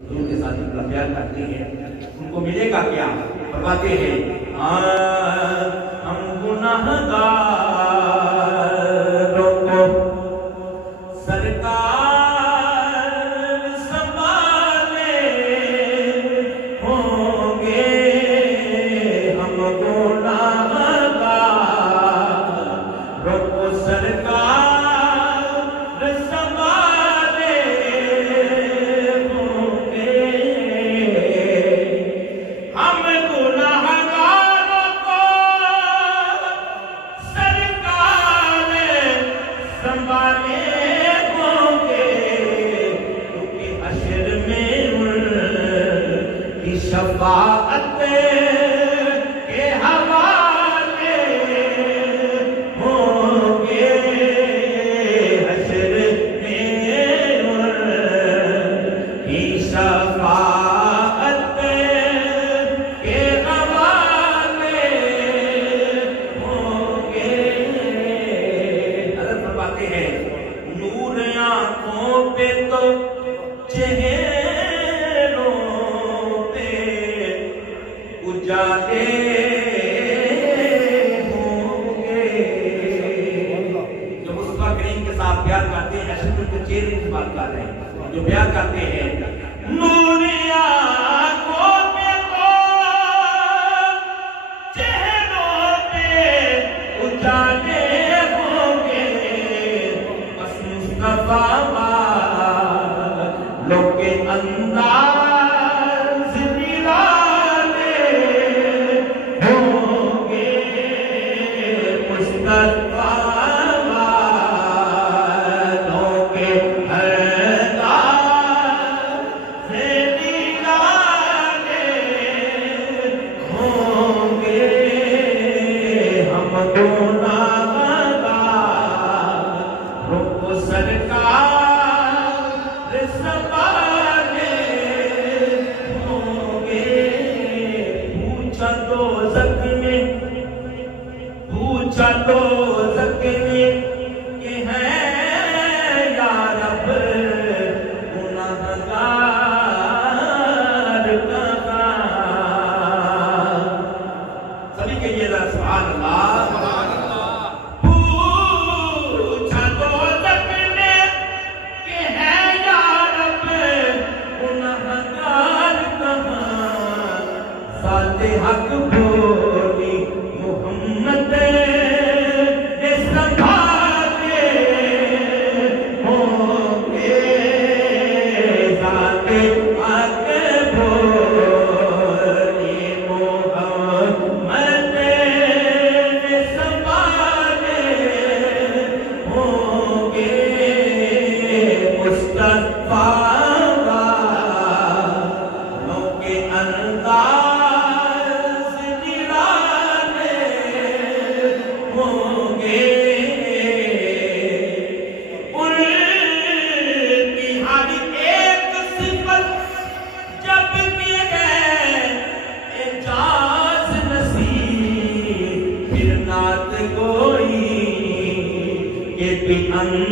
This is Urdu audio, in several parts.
حضور کے ساتھ اتنا پیار کرتے ہیں ان کو ملے گا کیا؟ فرماتے ہیں ہم گناہگاروں کو سرکار سنبھالے ہوں گے، ہم گناہگاروں کو سرکار شفاعت کے حوالے ہوں گے، حشر میں ان کی شفاعت کے حوالے ہوں گے۔ حضرت فرماتے ہیں نور آنکھوں پہ تو اجالے ہوں گے۔ جو مصطفیٰ کریم کے ساتھ پیار کرتے ہیں اشد کے چہرے کی بات کر رہے ہیں، جو پیار کرتے ہیں نوریا کو پہ تو چہروں پہ اجالے ہوں گے، بس مصطفیٰ والوں کے انداز چلو زکنے کہ ہیں یا رب گناہگار کہاں، سبھی کہیے ذرا سبحان اللہ۔ پوچھا تو زکنے کہ ہیں یا رب گناہگار کہاں، ذات حق بولی محمد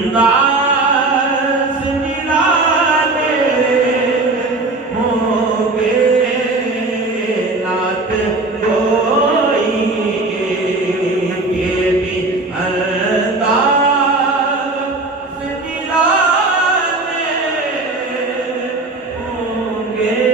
انداز نرالے ہوں گے، نعت کوئی یہ بھی انداز نرالے ہوں گے۔